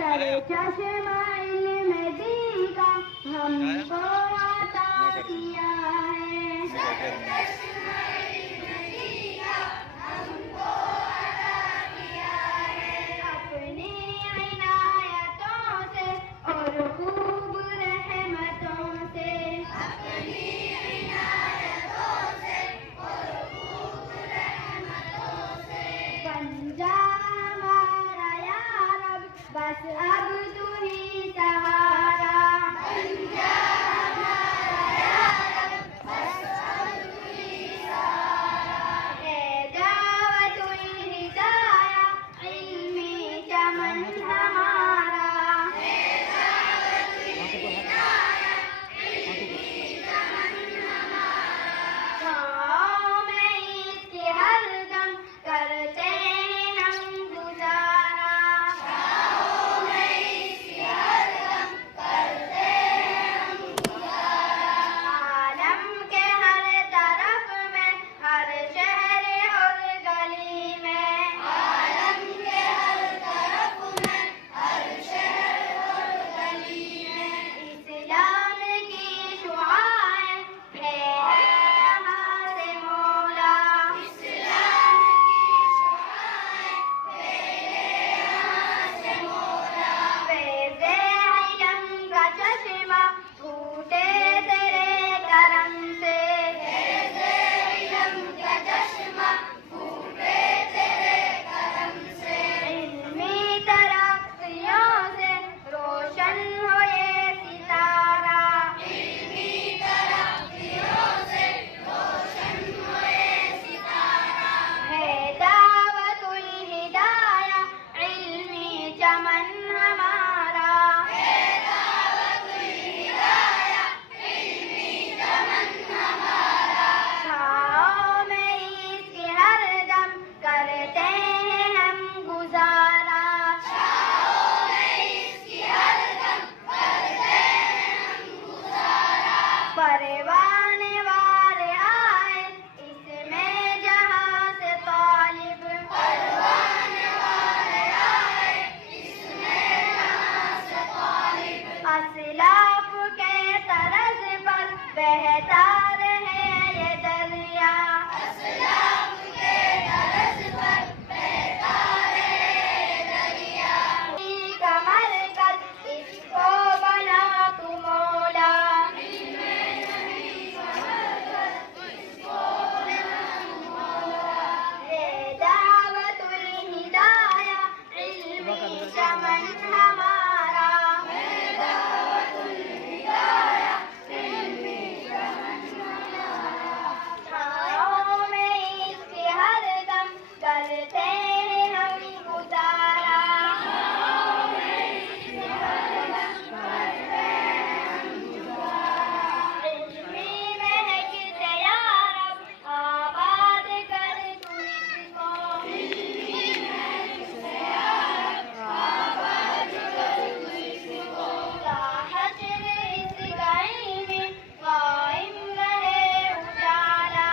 سر چشمہ علم دین کا ہم کو عطا کیا ہے. اپنی عنایتوں سے اور خوب رحمتوں سے بن جا ہمارا یا رب بس اب تو ہی سہارا. ہے دعوت الہدایہ علمی چمن ہمارا. چھاؤں میں اس کی ہر دم کرتے ہیں ہم گزارا. عالم کے ہر طرف میں ہر شہر اور گلی میں اسلام کی شعائیں ہے یہاں سے مولا. فیض علم کا چشمہ پھوٹے تیرے کرم سے. علمی ترقیوں سے روشن ہو یہ ستارہ. ہے دعوت الہدایہ علمی چمن ہمارا. چھاؤں میں اس کی ہر دم کرتے ہیں ہم گزارا. پروانے والے آئے اس میں جہاں سے طالب. اسلاف کے طرز پر بہتا رہے یہ دریا. کا مرکز اس کو بنا تو مولا. ہے دعوت الہدایہ علمی چمن ہمارا. چھاؤں میں اس کی ہر دم کرتے ہیں ہم گزارا. علمی مہک سے یا رب آباد کر تو اس کو. تا حشر اس گلی میں قائم رہے اجالا.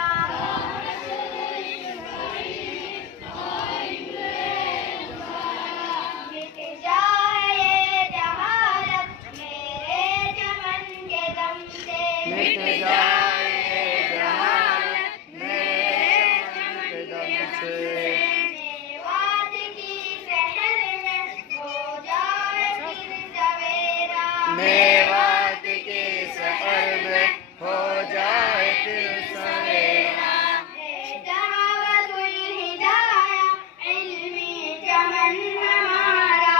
مٹ جائے یہ جہالت میرے چمن کے دم سے. میوات کی شہر میں ہو جائے پھر سویرا. ہے دعوت الہدایہ علمی چمن ہمارا.